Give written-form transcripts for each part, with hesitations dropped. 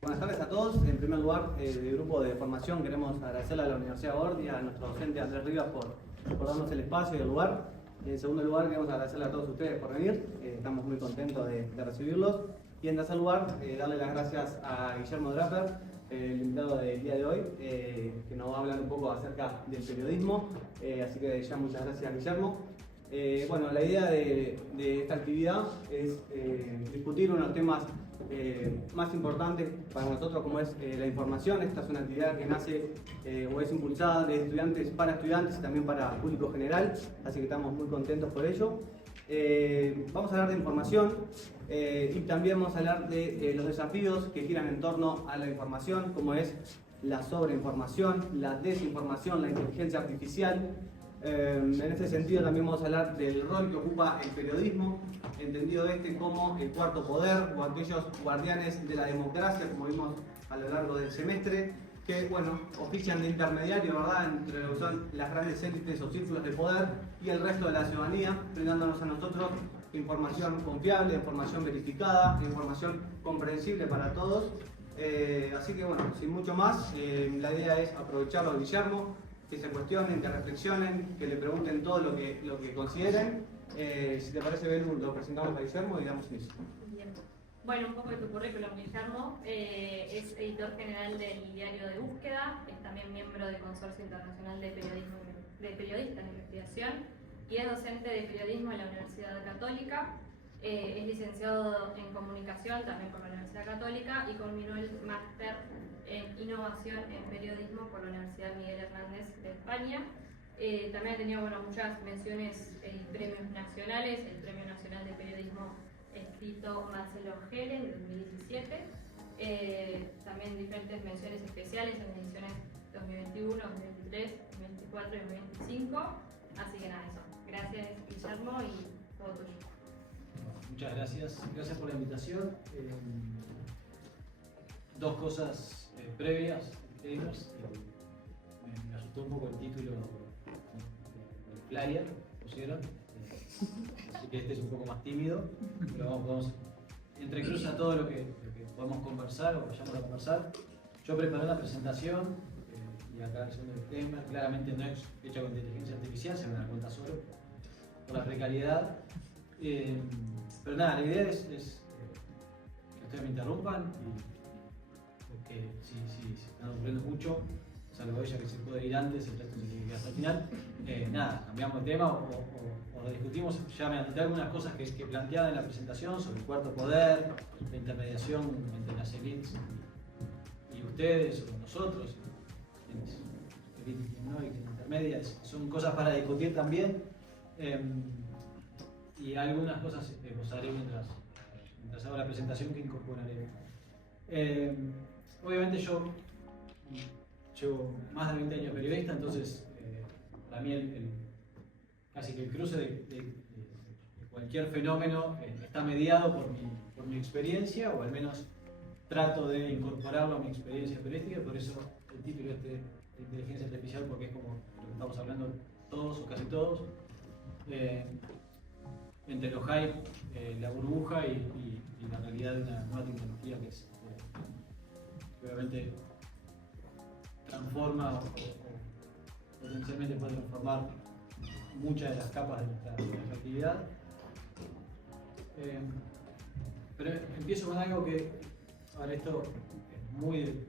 Buenas tardes a todos. En primer lugar, del grupo de formación queremos agradecerle a la Universidad Bord y a nuestro docente Andrés Rivas por darnos el espacio y el lugar. En segundo lugar, queremos agradecerle a todos ustedes por venir. Estamos muy contentos de recibirlos. Y en tercer lugar, darle las gracias a Guillermo Draper, el invitado del día de hoy, que nos va a hablar un poco acerca del periodismo. Así que ya muchas gracias, Guillermo. Bueno, la idea de esta actividad es discutir unos temas más importantes para nosotros, como es la información. Esta es una actividad que nace o es impulsada de estudiantes para estudiantes y también para público general, así que estamos muy contentos por ello. Vamos a hablar de información y también vamos a hablar de los desafíos que giran en torno a la información, como es la sobreinformación, la desinformación, la inteligencia artificial. En este sentido también vamos a hablar del rol que ocupa el periodismo, entendido como el cuarto poder o aquellos guardianes de la democracia, como vimos a lo largo del semestre, que bueno, ofician de intermediario, ¿verdad?, entre lo que son las grandes élites o círculos de poder y el resto de la ciudadanía, brindándonos a nosotros información confiable, información verificada, información comprensible para todos. Así que bueno, sin mucho más, la idea es aprovecharlo a Guillermo, que se cuestionen, que reflexionen, que le pregunten todo lo que consideren. Si te parece, Belu, lo presentamos a Guillermo y damos inicio. Bien. Bueno, un poco de tu currículum. Guillermo es editor general del Diario de Búsqueda, es también miembro del Consorcio Internacional de Periodistas de Investigación y es docente de periodismo en la Universidad Católica. Es licenciado en comunicación también por la Universidad Católica y culminó el máster en innovación en periodismo por la Universidad Miguel Hernández de España. También ha tenido muchas menciones y premios nacionales, el Premio Nacional de Periodismo escrito Marcelo Geles de 2017, también diferentes menciones especiales en ediciones 2021, 2023, 2024 y 2025. Así que nada, eso. Gracias, Guillermo, y todo tuyo. Muchas gracias. Gracias por la invitación. Dos cosas previas. Me asustó un poco el título del flyer que pusieron. Así que este es un poco más tímido. Pero vamos entrecruza todo lo que podemos conversar o vayamos a conversar. Yo preparé la presentación y acá es un tema. Claramente no es hecha con inteligencia artificial, se me da cuenta solo por la precariedad. Pero nada, la idea es que ustedes me interrumpan y porque si están ocurriendo mucho, salvo ella que se puede ir antes, el resto se tiene que quedar hasta el final. Nada, cambiamos de tema o lo discutimos. Ya me anoté algunas cosas que planteaba en la presentación sobre el cuarto poder, la intermediación entre las élites y ustedes o nosotros, quienes élites no y quienes intermedias, son cosas para discutir también. Y algunas cosas haré mientras hago la presentación que incorporaré. Obviamente yo llevo más de 20 años periodista, entonces para mí casi que el cruce de cualquier fenómeno está mediado por mi experiencia, o al menos trato de incorporarlo a mi experiencia periodística, por eso el título de inteligencia artificial, porque es como lo que estamos hablando todos o casi todos. Entre los hype, la burbuja y la realidad de una nueva tecnología que obviamente transforma o potencialmente puede transformar muchas de las capas de nuestra actividad. Pero empiezo con algo que, ahora esto es muy,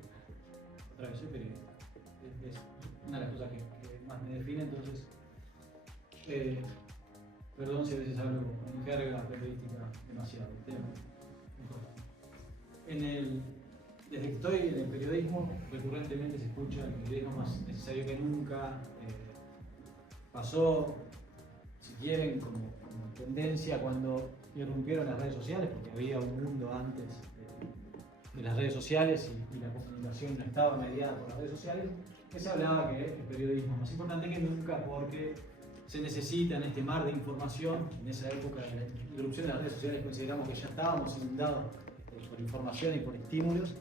otra vez, pero es una de las cosas que más me define, entonces perdón si a veces hablo con carga periodística demasiado. Desde que estoy en el periodismo, recurrentemente se escucha el periodismo más necesario que nunca. Pasó, si quieren, como tendencia cuando irrumpieron las redes sociales, porque había un mundo antes de las redes sociales y la comunicación no estaba mediada por las redes sociales, que se hablaba que el periodismo es más importante que nunca porque se necesita en este mar de información. En esa época de la irrupción de las redes sociales consideramos que ya estábamos inundados por información y por estímulos.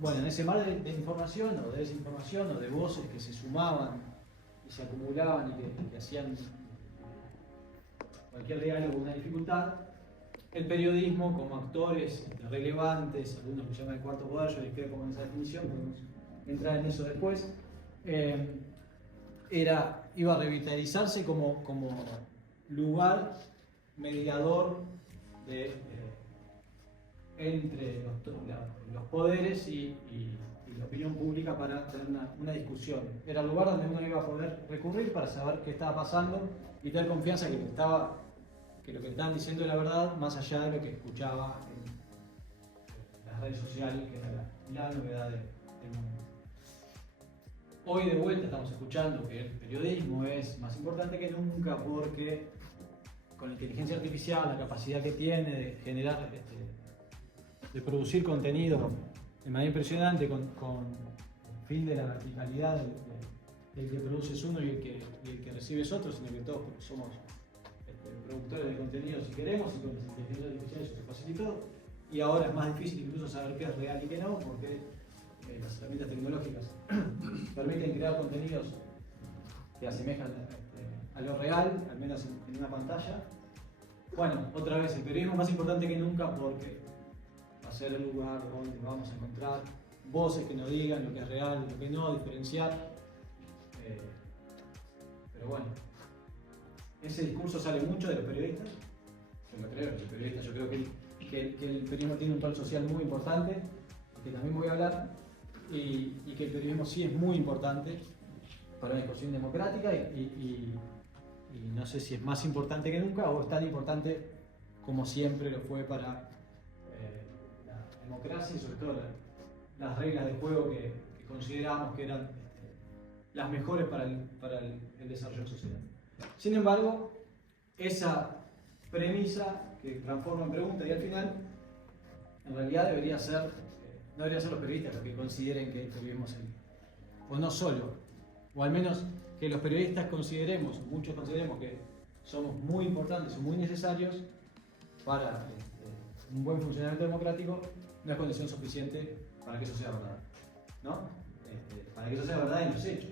Bueno, en ese mar de información o de desinformación o de voces que se sumaban y se acumulaban y que hacían cualquier diálogo una dificultad, el periodismo como actores relevantes, algunos lo llaman el cuarto poder, yo les quedo como en esa definición, podemos entrar en eso después, iba a revitalizarse como lugar mediador entre los poderes y la opinión pública para tener una discusión. Era el lugar donde uno iba a poder recurrir para saber qué estaba pasando y tener confianza que lo que estaban diciendo era verdad, más allá de lo que escuchaba en las redes sociales, que era la novedad del mundo. Hoy de vuelta estamos escuchando que el periodismo es más importante que nunca porque con la inteligencia artificial, la capacidad que tiene de generar, de producir contenido de manera impresionante con el fin de la verticalidad del que produce es uno y el que recibe es otro, sino que todos somos productores de contenido si queremos, y con las inteligencias artificiales eso se facilitó. Y ahora es más difícil incluso saber qué es real y qué no, porque las herramientas tecnológicas permiten crear contenidos que asemejan a lo real, al menos en una pantalla. Bueno, otra vez, el periodismo es más importante que nunca porque va a ser el lugar donde vamos a encontrar voces que nos digan lo que es real y lo que no, diferenciar. Pero bueno, ese discurso sale mucho de los periodistas. Yo no creo, los periodistas, yo creo que el periodismo tiene un rol social muy importante, que también voy a hablar, y que el periodismo sí es muy importante para la discusión democrática y no sé si es más importante que nunca o es tan importante como siempre lo fue para la democracia y sobre todo las reglas de juego que considerábamos que eran las mejores para el desarrollo de la sociedad. Sin embargo, esa premisa que transforma en pregunta y al final, en realidad no deberían ser los periodistas los que consideren que el periodismo es o no solo, o al menos que los periodistas consideremos, muchos consideremos que somos muy importantes o muy necesarios para un buen funcionamiento democrático, no es condición suficiente para que eso sea verdad, ¿no? Para que eso sea verdad en los hechos.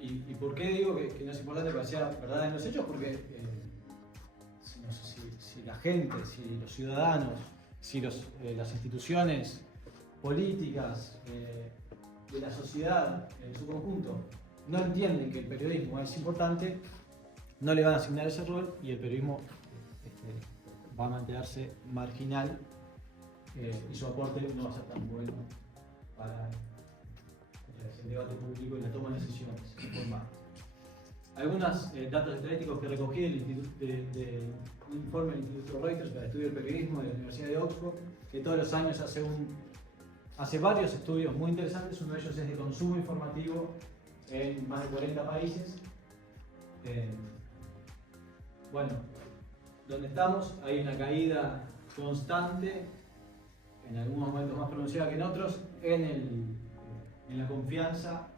¿Y por qué digo que no es importante para que sea verdad en los hechos? Porque si la gente, si los ciudadanos, si las instituciones políticas de la sociedad en su conjunto no entienden que el periodismo es importante, no le van a asignar ese rol y el periodismo va a mantenerse marginal y su aporte no va a ser tan bueno para el debate público y la toma de decisiones informadas. Algunos datos estadísticos que recogí de un informe del Instituto Reuters para el estudio del periodismo de la Universidad de Oxford, que todos los años hace varios estudios muy interesantes. Uno de ellos es de consumo informativo en más de 40 países. Bueno, donde estamos hay una caída constante, en algunos momentos más pronunciada que en otros, en la confianza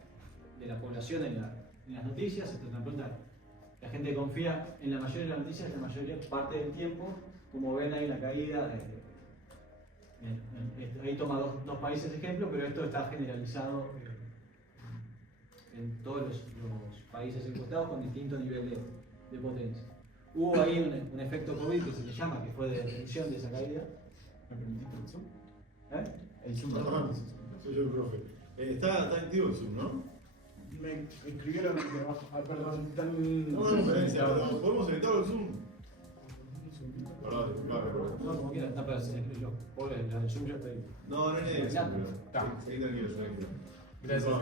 de la población en las noticias. Esto es una pregunta. La gente confía en la mayoría de las noticias, la mayoría parte del tiempo. Como ven, hay una caída. Ahí toma dos países de ejemplo, pero esto está generalizado en todos los países encuestados con distinto nivel de potencia. Hubo ahí un efecto COVID que se le llama, que fue de reducción de esa caída. ¿Me permitiste el Zoom? El Zoom. Perdón, soy yo el profe. Está activo el Zoom, ¿no? Me escribieron que perdón, No, conferencia, pero ¿podemos editar el Zoom? Perdón, disculpame. No, como quieras, no, pero los pobres, los del Zoom yo estoy. No es necesario. Seguí tranquilo, tranquilo. Gracias.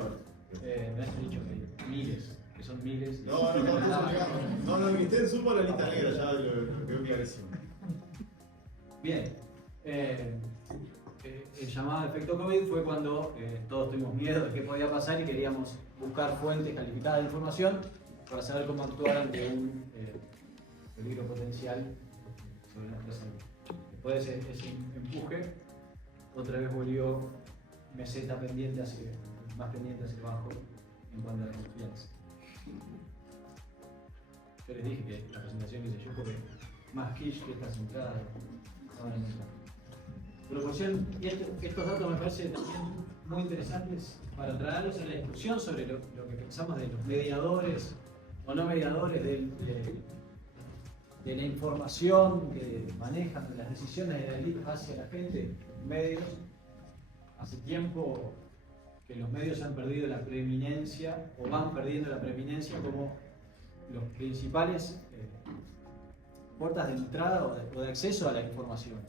Me has dicho que miles, que son miles. No, invité en Zoom a la lista negra, ya lo quedó clarísimo. Bien. El llamado efecto COVID fue cuando todos tuvimos miedo de qué podía pasar y queríamos buscar fuentes calificadas de información para saber cómo actuar ante un peligro potencial sobre nuestra salud. Después de ese empuje, otra vez volvió meseta más pendiente hacia abajo en cuanto a la confianza. Yo les dije que la presentación que hice yo fue más quiche que estas entradas. Proporción, y estos datos me parecen también muy interesantes para traerlos a la discusión sobre lo que pensamos de los mediadores o no mediadores de la información que manejan, de las decisiones de la élite hacia la gente, medios. Hace tiempo que los medios han perdido la preeminencia o van perdiendo la preeminencia como los principales puertas de entrada o de acceso a la información.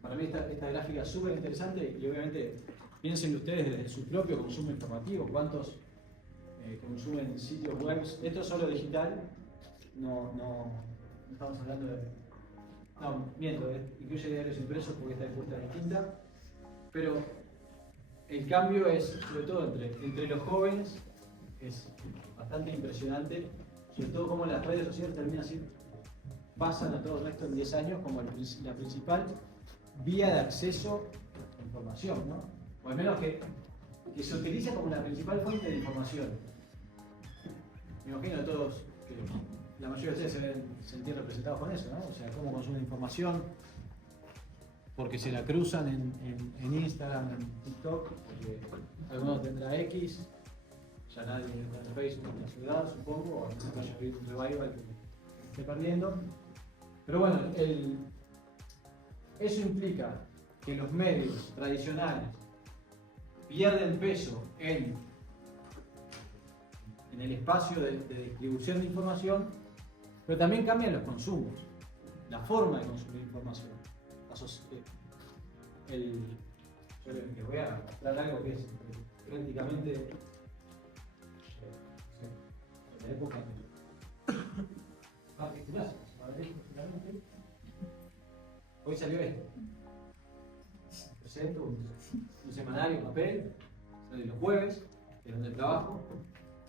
Para mí esta gráfica es súper interesante y obviamente piensen ustedes desde su propio consumo informativo, cuántos consumen sitios web. Esto es solo digital, no estamos hablando de... No, miento, incluye diarios impresos porque esta encuesta es distinta, pero el cambio es, sobre todo entre los jóvenes, es bastante impresionante, sobre todo cómo las redes sociales pasan a todo el resto en 10 años como la principal vía de acceso a información, ¿no? O al menos que se utiliza como la principal fuente de información. Me imagino a todos que la mayoría de ustedes se deben sentir representados con eso, ¿no? O sea, cómo consumen información, porque se la cruzan en Instagram, en TikTok, porque alguno tendrá X, ya nadie entra en Facebook en la ciudad, supongo, o no haya habido un revival que esté perdiendo. Pero bueno, eso implica que los medios tradicionales pierden peso en el espacio de distribución de información, pero también cambian los consumos, la forma de consumir información. Yo les voy a mostrar algo que es prácticamente de la época de hoy salió esto. Presento un semanario en papel, sale los jueves, que es donde trabajo.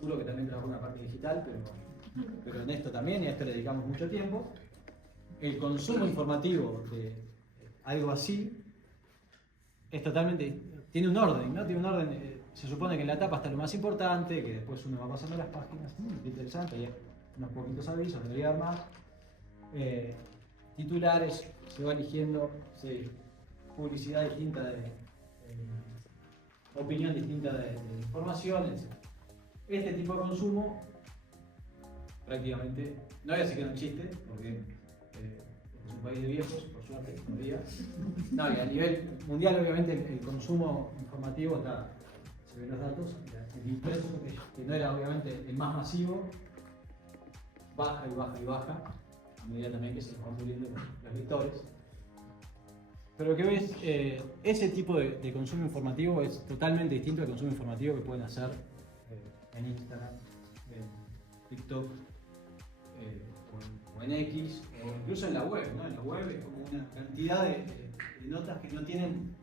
Juro que también trabajo en una parte digital, pero en esto también, y a esto le dedicamos mucho tiempo. El consumo informativo de algo así es totalmente, tiene un orden, ¿no? Tiene un orden, se supone que en la tapa está lo más importante, que después uno va pasando las páginas, qué interesante, hay unos poquitos avisos, debería haber más. Titulares, se va eligiendo publicidad distinta, opinión distinta de información, etc. Este tipo de consumo, prácticamente, no voy a decir que era un chiste, porque es un país de viejos, por suerte, todavía. No, y a nivel mundial, obviamente, el consumo informativo está, se ven los datos, el impreso, que no era obviamente el más masivo, baja y baja y baja, a medida también que se van muriendo los lectores. Pero lo que ves, ese tipo de consumo informativo es totalmente distinto al consumo informativo que pueden hacer en Instagram, en TikTok, o en X, o incluso en la web, ¿no? En la web es como una cantidad de notas que no tienen,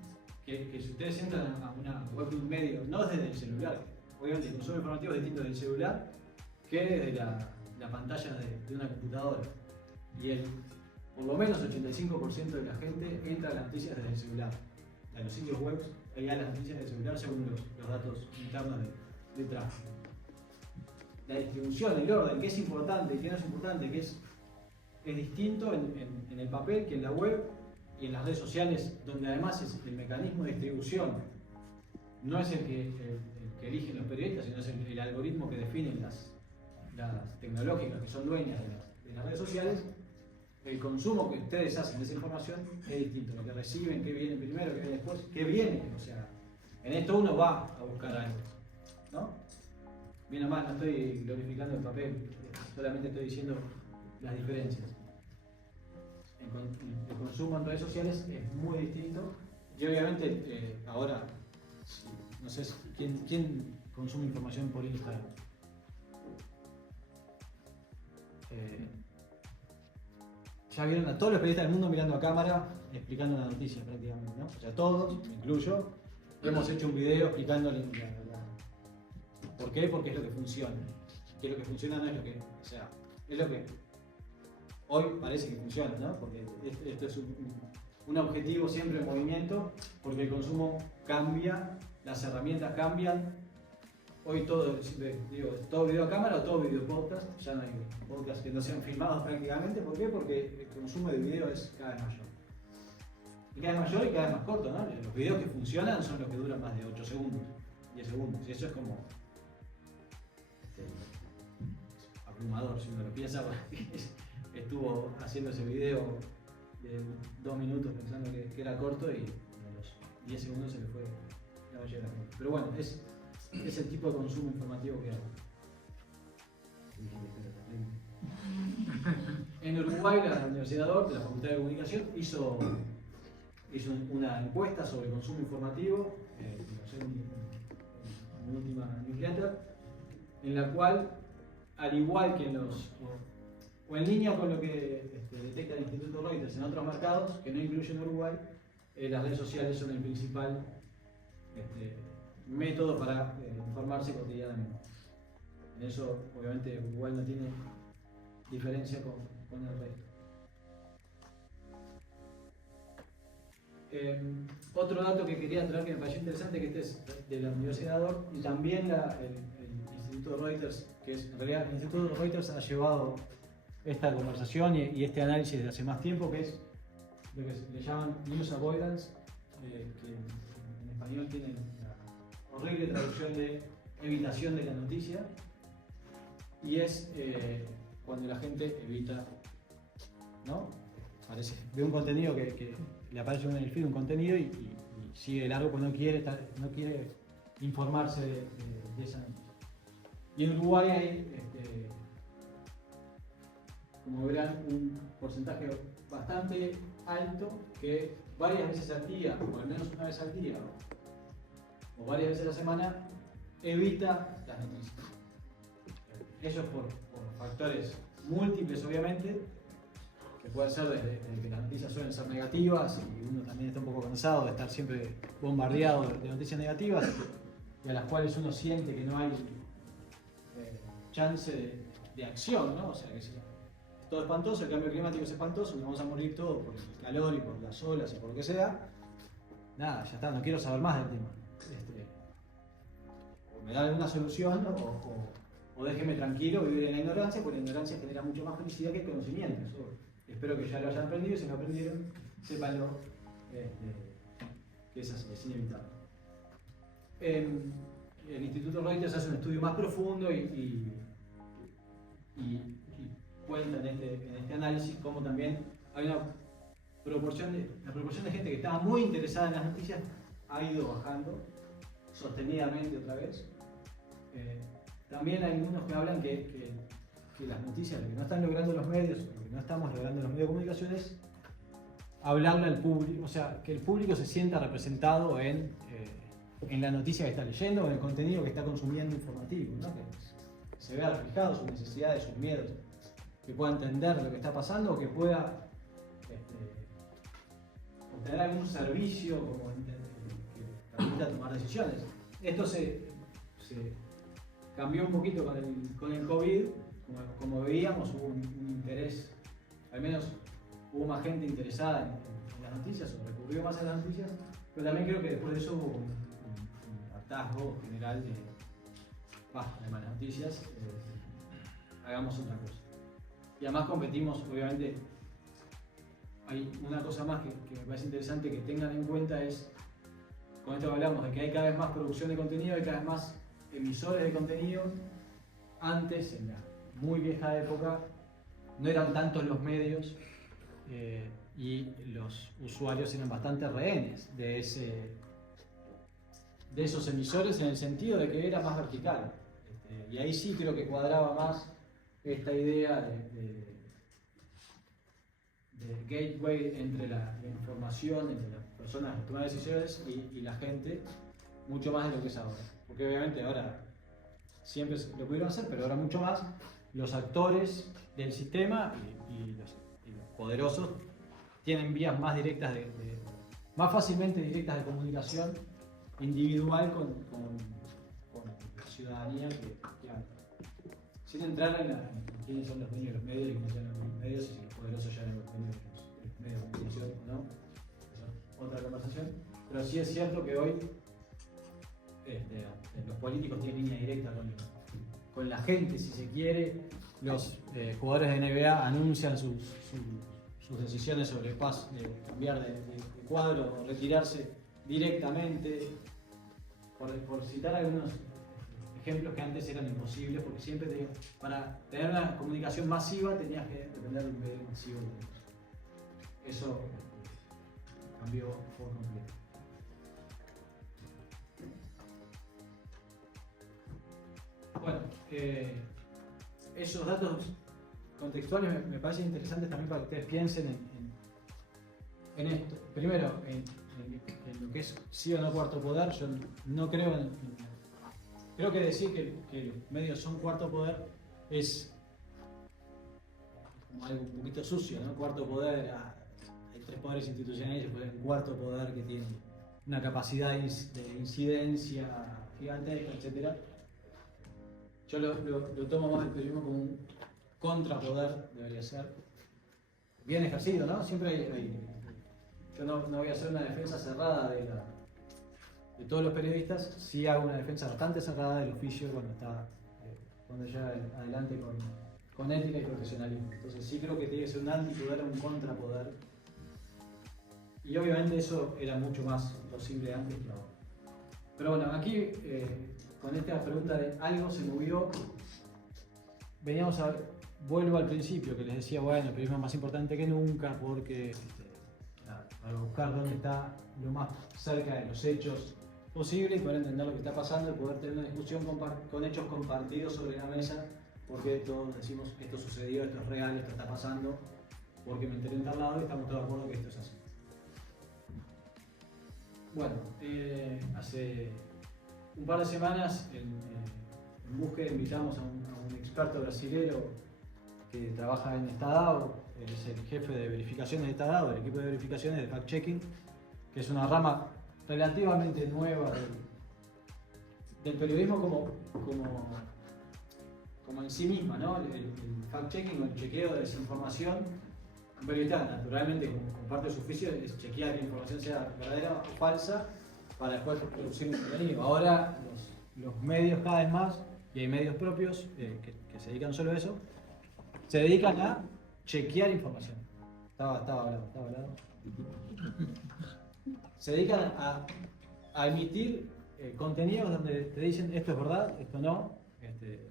que si ustedes entran a una web de un medio, no desde el celular, obviamente el consumo informativo es distinto del celular que desde la pantalla de una computadora. Y por lo menos 85% de la gente entra a las noticias desde el celular. A los sitios web, hay a las noticias del celular según los datos internos de tráfico. La distribución, el orden, qué es importante, qué no es importante, qué es distinto en el papel que en la web y en las redes sociales, donde además es el mecanismo de distribución no es el que eligen los periodistas, sino es el algoritmo que definen las tecnológicas que son dueñas de las redes sociales. El consumo que ustedes hacen de esa información es distinto, lo que reciben, qué viene primero, qué viene después, qué viene, o sea, en esto uno va a buscar algo, ¿no? Bien o mal, no estoy glorificando el papel, solamente estoy diciendo las diferencias. El consumo en redes sociales es muy distinto y obviamente ahora, no sé, ¿quién consume información por Instagram? Ya vieron a todos los periodistas del mundo mirando a cámara, explicando una noticia prácticamente, ¿no? O sea, todos, me incluyo, hemos hecho un video explicándole ¿por qué? Porque es lo que funciona. Que lo que funciona no es lo que, o sea, es lo que hoy parece que funciona, ¿no? Porque esto es un objetivo siempre en movimiento, porque el consumo cambia, las herramientas cambian. Hoy todo video a cámara o todo video podcast, ya no hay podcasts que no sean filmados prácticamente. ¿Por qué? Porque el consumo de video es cada vez mayor. Y cada vez mayor y cada vez más corto, ¿no? Los videos que funcionan son los que duran más de 8 segundos, 10 segundos. Y eso es como abrumador si uno lo piensa, porque estuvo haciendo ese video de 2 minutos pensando que era corto y a los 10 segundos se le fue la olla de la gente. Pero bueno, es el tipo de consumo informativo que hay. En Uruguay, la Universidad de Ort, la Facultad de Comunicación, hizo una encuesta sobre consumo informativo, en última newsletter, en la cual, al igual que o en línea con lo que detecta el Instituto Reuters en otros mercados, que no incluyen Uruguay, las redes sociales son el principal método para informarse cotidianamente. En eso, obviamente, Uruguay no tiene diferencia con el resto. Otro dato que quería traer que me pareció interesante, que este es de la Universidad de Ort y también el Instituto Reuters, que es en realidad el Instituto Reuters ha llevado esta conversación y este análisis desde hace más tiempo, que es lo que le llaman news avoidance, que en español tiene la horrible traducción de evitación de la noticia, y es cuando la gente evita, ¿no? Ve un contenido que le aparece en el feed un contenido y sigue largo porque no quiere informarse de esa noticia. Y en Uruguay hay, como verán, un porcentaje bastante alto que varias veces al día, o al menos una vez al día, o varias veces a la semana, evita las noticias. Eso es por factores múltiples, obviamente, que pueden ser desde que las noticias suelen ser negativas y uno también está un poco cansado de estar siempre bombardeado de noticias negativas y a las cuales uno siente que no hay chance de acción, ¿no? O sea, que es todo espantoso, el cambio climático es espantoso, nos vamos a morir todos por el calor y por las olas y por lo que sea. Nada, ya está, no quiero saber más del tema. O me dan alguna solución o déjeme tranquilo vivir en la ignorancia, porque la ignorancia genera mucho más felicidad que el conocimiento. Eso, espero que ya lo hayan aprendido, si no aprendieron, sépanlo, que es así, es inevitable. El Instituto Reuters hace un estudio más profundo y cuenta en este análisis cómo también hay la proporción de gente que estaba muy interesada en las noticias ha ido bajando sostenidamente otra vez. También hay algunos que hablan que las noticias, lo que no están logrando los medios, lo que no estamos logrando los medios de comunicación es hablarle al público, o sea, que el público se sienta representado en la noticia que está leyendo o en el contenido que está consumiendo informativo, ¿no? Que se vea reflejado sus necesidades, sus miedos, que pueda entender lo que está pasando o que pueda obtener algún servicio como que permita tomar decisiones. Esto se cambió un poquito con el COVID, como veíamos, hubo un interés, al menos hubo más gente interesada en las noticias, o recurrió más a las noticias, pero también creo que después de eso hubo un hartazgo general de basta de malas noticias, hagamos otra cosa. Y además competimos, obviamente, hay una cosa más que me parece interesante que tengan en cuenta es, con esto hablamos de que hay cada vez más producción de contenido, hay cada vez más emisores de contenido. Antes, en la muy vieja época, no eran tantos los medios y los usuarios eran bastante rehenes de esos emisores en el sentido de que era más vertical. Y ahí sí creo que cuadraba más esta idea de gateway entre la información, entre las personas que toman decisiones y la gente, mucho más de lo que es ahora. Porque obviamente ahora siempre lo pudieron hacer, pero ahora mucho más los actores del sistema y los poderosos tienen vías más directas, más fácilmente directas de comunicación individual con la ciudadanía que antes. Sin entrar en quiénes son los dueños de los medios y quiénes son los medios y si los poderosos ya no los dueños de los medios de comunicación o no. Esa es otra conversación. Pero sí es cierto que hoy los políticos tienen línea directa con la gente, si se quiere. Los jugadores de NBA anuncian sus decisiones sobre cambiar de cuadro o retirarse directamente. Por citar algunos ejemplos que antes eran imposibles porque siempre para tener una comunicación masiva tenías que depender de un medio masivo. Eso cambió por completo. Bueno, esos datos contextuales me parecen interesantes también para que ustedes piensen en esto. Primero, en lo que es sí o no cuarto poder. Yo no creo creo que decir que los medios son cuarto poder es como algo un poquito sucio, ¿no? Cuarto poder, hay tres poderes institucionales y después hay un cuarto poder que tiene una capacidad de incidencia gigantesca, etc. Yo lo tomo más el periodismo como un contrapoder, debería ser. Bien ejercido, ¿no? Siempre hay yo no voy a hacer una defensa cerrada de todos los periodistas, sí hago una defensa bastante cerrada del oficio cuando llega adelante con ética y profesionalismo. Entonces sí creo que tiene que ser un antipoder o un contrapoder. Y obviamente eso era mucho más posible antes que ahora. Pero bueno, aquí con esta pregunta de algo se movió, vuelvo al principio que les decía, bueno, el periodismo es más importante que nunca porque para buscar dónde está lo más cerca de los hechos posible y poder entender lo que está pasando y poder tener una discusión con hechos compartidos sobre la mesa, porque todos decimos que esto sucedió, esto es real, esto está pasando, porque me enteré en tal lado y estamos todos de acuerdo que esto es así. Bueno, hace un par de semanas en Búsqueda invitamos a un experto brasilero que trabaja en Estadao, él es el jefe de verificaciones de Estadao, del equipo de verificaciones de fact-checking, que es una rama relativamente nueva del periodismo como en sí misma, ¿no? El fact-checking o el chequeo de desinformación. Un periodista, naturalmente, como parte de su oficio, es chequear que la información sea verdadera o falsa para después producir un contenido. Ahora los medios cada vez más, y hay medios propios que se dedican solo a eso, se dedican a chequear información. Estaba hablado. Se dedican a emitir contenidos donde te dicen esto es verdad, esto no,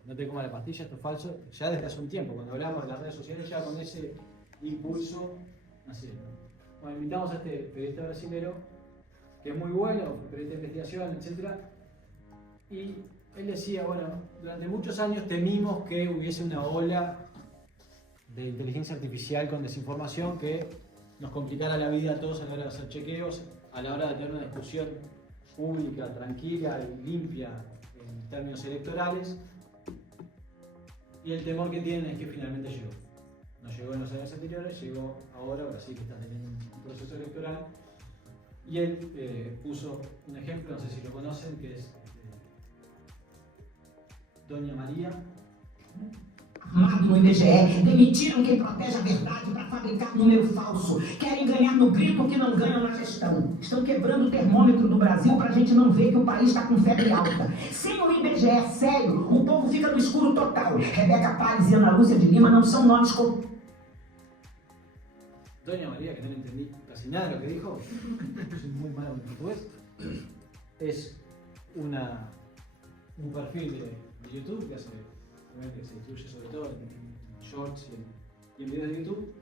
no te comas la pastilla, esto es falso. Ya desde hace un tiempo, cuando hablamos de las redes sociales, ya con ese impulso así. Bueno, invitamos a este periodista brasilero, que es muy bueno, periodista de investigación, etc. Y él decía, bueno, durante muchos años temimos que hubiese una ola de inteligencia artificial con desinformación que nos complicara la vida a todos a la hora de hacer chequeos, a la hora de tener una discusión pública, tranquila y limpia en términos electorales. Y el temor que tienen es que finalmente llegó. No llegó en los años anteriores, llegó ahora sí que está teniendo un proceso electoral. Y él puso un ejemplo, no sé si lo conocen, que es Doña María. No IBGE, demitiram quem protege a verdade para fabricar número falso. Querem ganhar no grito que não ganham na gestão. Estão quebrando o termômetro do Brasil para a gente não ver que o país está com febre alta. Sem o IBGE sério, o povo fica no escuro total. Rebeca Palles e Ana Lúcia de Lima não são nomes como... Doña María, que no le entendí casi nada de lo que dijo, soy muy malo en portugués, es un perfil de YouTube que se distribuye sobre todo en shorts y en videos de YouTube,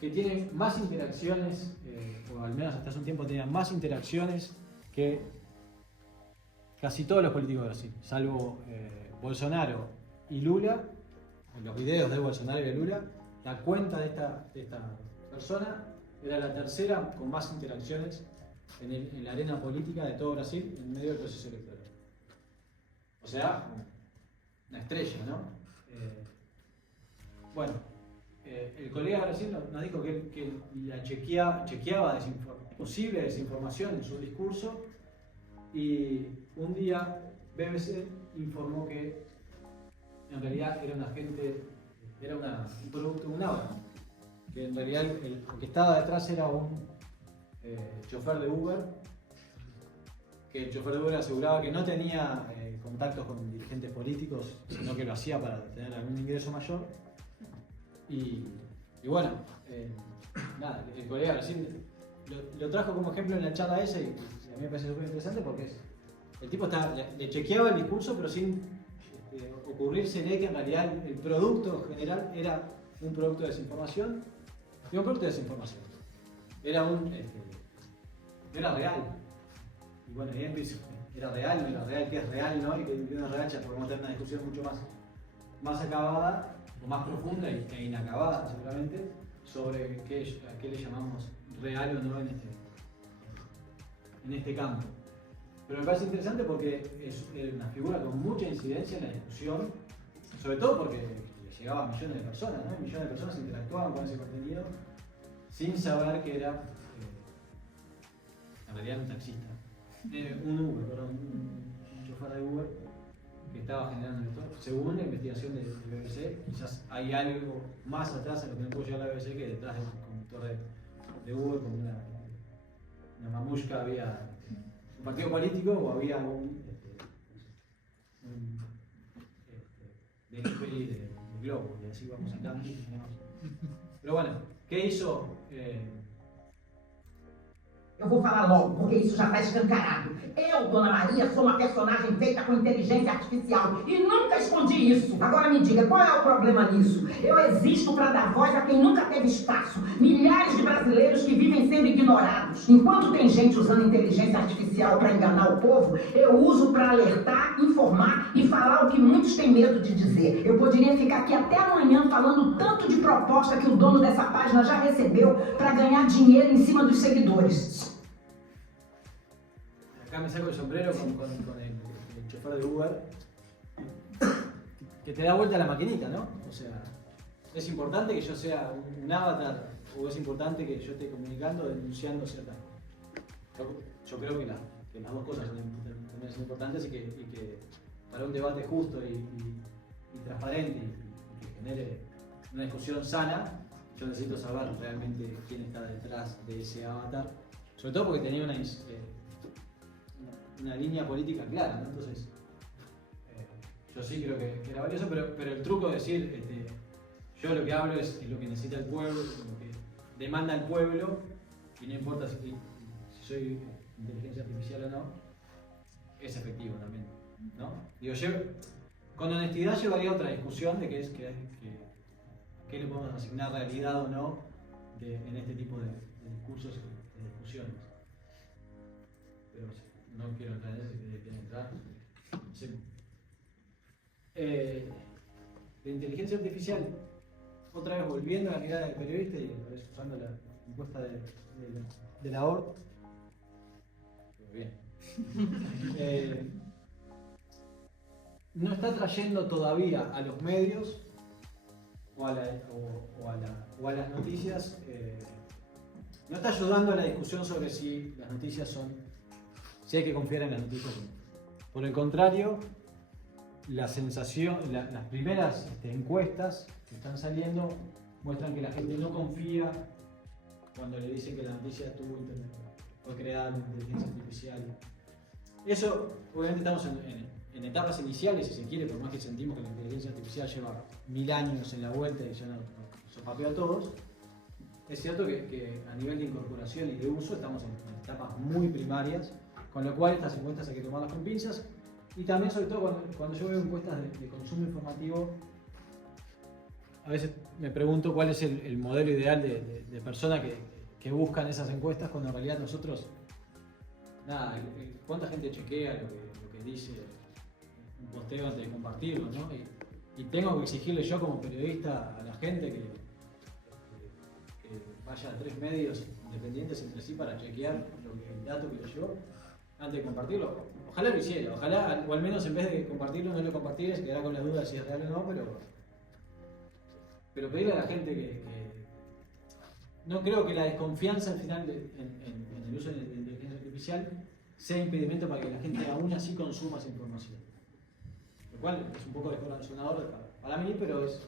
que tiene más interacciones, o al menos hasta hace un tiempo tenía más interacciones que casi todos los políticos de Brasil, salvo Bolsonaro y Lula. En los videos de Bolsonaro y de Lula, la cuenta de esta persona era la tercera con más interacciones en la arena política de todo Brasil en medio del proceso electoral. O sea, una estrella, ¿no? Bueno, el colega de Brasil nos dijo que la chequeaba posible desinformación en su discurso, y un día BBC informó que en realidad era un producto, un obra, que en realidad el que estaba detrás era un chofer de Uber, que el chofer de Uber aseguraba que no tenía contactos con dirigentes políticos, sino que lo hacía para tener algún ingreso mayor. Y bueno, nada, el colega de Brasil lo trajo como ejemplo en la charla esa, y a mí me parece súper interesante porque el tipo le chequeaba el discurso, pero sin ocurrírsele que en realidad el producto general era un producto de desinformación y un producto de desinformación. Era era real. Y bueno, ahí empezó, era real, no era real, qué es real, ¿no? Y que no es real, ya podemos tener una discusión mucho más acabada, o más profunda e inacabada seguramente, sobre a qué le llamamos real o no en este campo. Pero me parece interesante porque es una figura con mucha incidencia en la discusión, sobre todo porque le llegaba a millones de personas, ¿no? Millones de personas interactuaban con ese contenido sin saber que era, en realidad, un taxista. Un Uber, perdón, un chofer de Uber que estaba generando esto. Según la investigación del BBC, quizás hay algo más atrás en lo que no pudo llegar la BBC que detrás del conductor de Uber, como una mamushka, había un partido político o había un delivery de Globo, y así vamos acá. Pero bueno, ¿qué hizo? Eu vou falar logo, porque isso já está escancarado. Eu, Dona Maria, sou uma personagem feita com inteligência artificial e nunca escondi isso. Agora me diga, qual é o problema nisso? Eu existo para dar voz a quem nunca teve espaço. Milhares de brasileiros que vivem sendo ignorados. Enquanto tem gente usando inteligência artificial para enganar o povo, eu uso para alertar, informar e falar o que muitos têm medo de dizer. Eu poderia ficar aqui até amanhã falando tanto de proposta que o dono dessa página já recebeu para ganhar dinheiro em cima dos seguidores. Acá me saco el sombrero con el chofer de Uber, que te da vuelta la maquinita, ¿no? O sea, es importante que yo sea un avatar, o es importante que yo esté comunicando, denunciando ciertas cosas. Yo creo que las dos cosas son importantes y que para un debate justo y transparente y que genere una discusión sana, yo necesito saber realmente quién está detrás de ese avatar, sobre todo porque tenía una línea política clara, ¿no? Entonces, yo sí creo que era valioso, pero el truco de decir, yo lo que hablo es lo que necesita el pueblo, lo que demanda el pueblo, y no importa si soy inteligencia artificial o no, es efectivo también, ¿no? Digo, con honestidad llevaría otra discusión de qué le podemos asignar realidad o no en este tipo de discursos y de discusiones. Pero no quiero entrar en eso, si quieren entrar. Sí. La inteligencia artificial, otra vez volviendo a la mirada del periodista y usando la encuesta de la ORT. Bien. No está trayendo todavía a los medios o a las noticias, no está ayudando a la discusión sobre si las noticias si hay que confiar en las noticias o no. Por el contrario, las primeras encuestas que están saliendo muestran que la gente no confía cuando le dicen que la noticia fue creada por inteligencia artificial. Eso, obviamente, estamos en etapas iniciales, si se quiere, por más que sentimos que la inteligencia artificial lleva 1000 años en la vuelta y ya nos sopapeó a todos. Es cierto que a nivel de incorporación y de uso estamos en etapas muy primarias, con lo cual estas encuestas hay que tomarlas con pinzas. Y también, sobre todo, cuando yo veo encuestas de consumo informativo, a veces me pregunto cuál es el modelo ideal de persona que buscan esas encuestas, cuando en realidad nosotros, nada, cuánta gente chequea lo que dice un posteo antes de compartirlo, ¿no? Y tengo que exigirle yo como periodista a la gente que vaya a 3 medios independientes entre sí para chequear el dato que leyó antes de compartirlo. Ojalá lo hiciera, ojalá, o al menos en vez de compartirlo, no lo compartiera, se quedará con la duda de si es real o no, pero pedirle a la gente que no creo que la desconfianza al final en el uso de la inteligencia artificial sea impedimento para que la gente aún así consuma esa información. Lo cual es un poco descorazonador para mí, pero es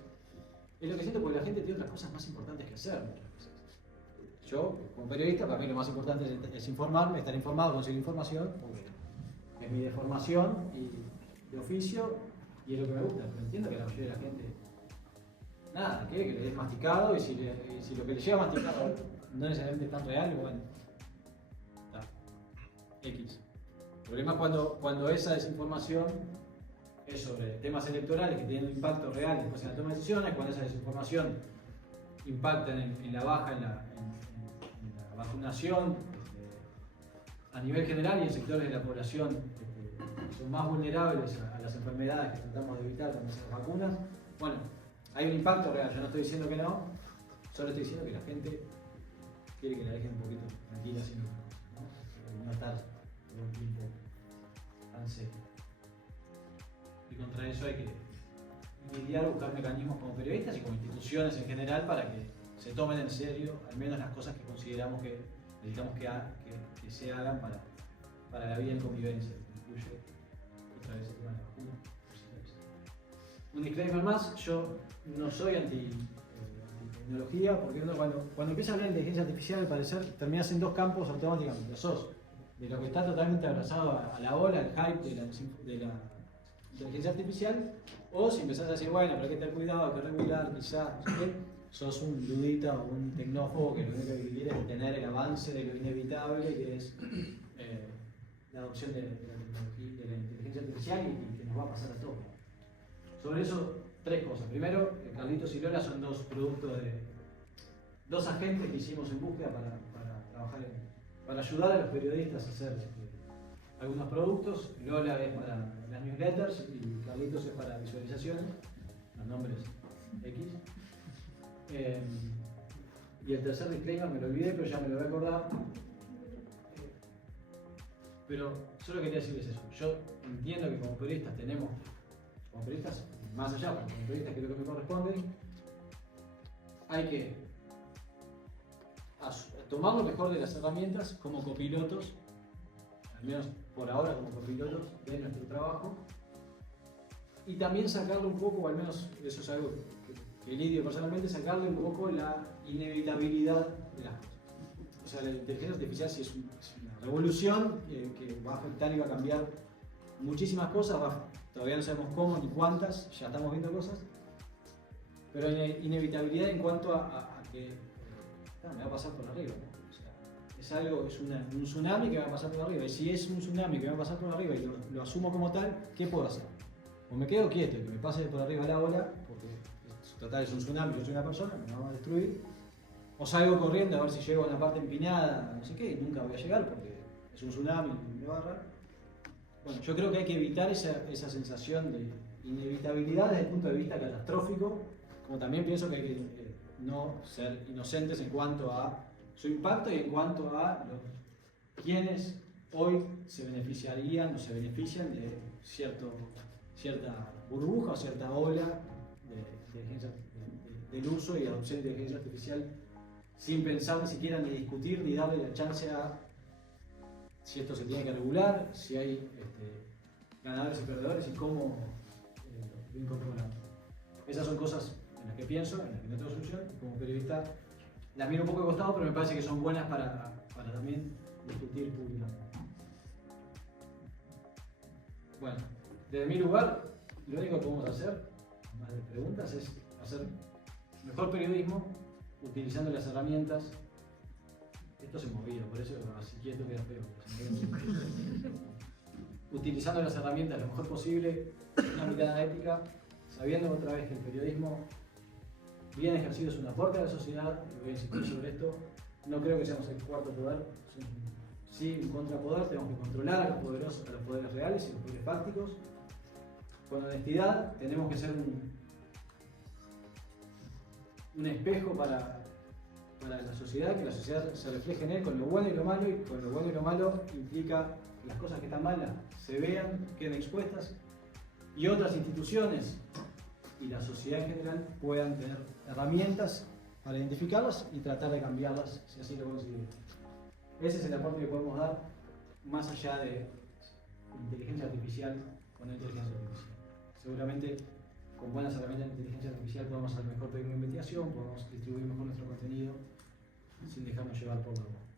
lo que siento, porque la gente tiene otras cosas más importantes que hacer muchas veces. Yo, como periodista, para mí lo más importante es informarme, estar informado, conseguir información, porque es mi deformación y de oficio y es lo que me gusta. Pero entiendo que la mayoría de la gente, nada, quiere que le des masticado y si lo que le llega masticado no necesariamente es tan real, bueno, está. X. El problema es cuando esa desinformación es sobre temas electorales que tienen un impacto real después en la toma de decisiones, cuando esa desinformación impacta en la baja, en la vacunación a nivel general y en sectores de la población que son más vulnerables a las enfermedades que tratamos de evitar con esas vacunas. Bueno, hay un impacto real, yo no estoy diciendo que no, solo estoy diciendo que la gente quiere que la dejen un poquito tranquila sin no estar todo el tiempo tan serio. Y contra eso hay que lidiar, buscar mecanismos como periodistas y como instituciones en general para que se tomen en serio al menos las cosas que consideramos que necesitamos que se hagan para la vida en convivencia, que incluye otra vez el tema de la vacuna. Un disclaimer más, yo no soy anti-tecnología, porque cuando empieza a hablar de inteligencia artificial, al parecer terminas en dos campos automáticamente. Sos de lo que está totalmente abrazado a la ola, al hype de la inteligencia artificial, o si empezás a decir, bueno, pero hay que tener cuidado, hay que regular, quizás, no sé qué, sos un ludita o un tecnófobo que lo único que quiere es detener el avance de lo inevitable, que es la adopción de la tecnología, de la inteligencia artificial y que nos va a pasar a todos. Sobre eso, tres cosas. Primero, Carlitos y Lola son dos productos de dos agentes que hicimos en búsqueda para trabajar para ayudar a los periodistas a hacer algunos productos. Lola es para las newsletters y Carlitos es para visualizaciones, los nombres X. Y el tercer disclaimer me lo olvidé, pero ya me lo voy a acordar. Pero solo quería decirles eso. Yo entiendo que como periodistas como periodistas, más allá, pero como periodistas que es lo que me corresponde, hay que tomar lo mejor de las herramientas como copilotos, al menos por ahora como copilotos de nuestro trabajo, y también sacarle un poco, o al menos eso es algo que lidio personalmente, sacarle un poco la inevitabilidad de las cosas. O sea, la inteligencia artificial sí es una revolución que va a afectar y va a cambiar muchísimas cosas, todavía no sabemos cómo ni cuántas, ya estamos viendo cosas, pero hay inevitabilidad en cuanto a que me va a pasar por arriba, ¿no? O sea, es algo, es un tsunami que va a pasar por arriba, y si es un tsunami que va a pasar por arriba y lo asumo como tal, ¿qué puedo hacer? O me quedo quieto y que me pase por arriba la ola, porque total es un tsunami, yo soy una persona, me va a destruir, o salgo corriendo a ver si llego a una parte empinada, no sé qué, y nunca voy a llegar porque es un tsunami y me va a agarrar. Bueno, yo creo que hay que evitar esa sensación de inevitabilidad desde el punto de vista catastrófico, como también pienso que hay que no ser inocentes en cuanto a su impacto y en cuanto a quienes hoy se beneficiarían o se benefician de cierta burbuja o cierta ola del uso y adopción de inteligencia artificial sin pensar ni siquiera ni discutir ni darle la chance a si esto se tiene que regular, si hay ganadores y perdedores y cómo lo incorporamos. Esas son cosas en las que pienso, en las que no tengo solución, y como periodista las miro un poco de costado, pero me parece que son buenas para también discutir públicamente. Bueno, desde mi lugar, lo único que podemos hacer, más de preguntas, es hacer mejor periodismo utilizando las herramientas. Esto se movía, por eso así quieto queda feo. Utilizando las herramientas lo mejor posible, una mirada ética, sabiendo otra vez que el periodismo bien ejercido es un aporte a la sociedad, y voy a insistir sobre esto. No creo que seamos el cuarto poder, sí un contrapoder, tenemos que controlar a los poderosos, a los poderes reales y los poderes fácticos. Con honestidad tenemos que ser un espejo para la sociedad, que la sociedad se refleje en él con lo bueno y lo malo, y con lo bueno y lo malo implica que las cosas que están malas se vean, queden expuestas, y otras instituciones y la sociedad en general puedan tener herramientas para identificarlas y tratar de cambiarlas si así lo consideran. Ese es el aporte que podemos dar más allá de inteligencia artificial o no inteligencia artificial. Seguramente con buenas herramientas de inteligencia artificial podemos hacer mejor periodismo de investigación, podemos distribuir mejor nuestro contenido sin dejarnos llevar por la voz.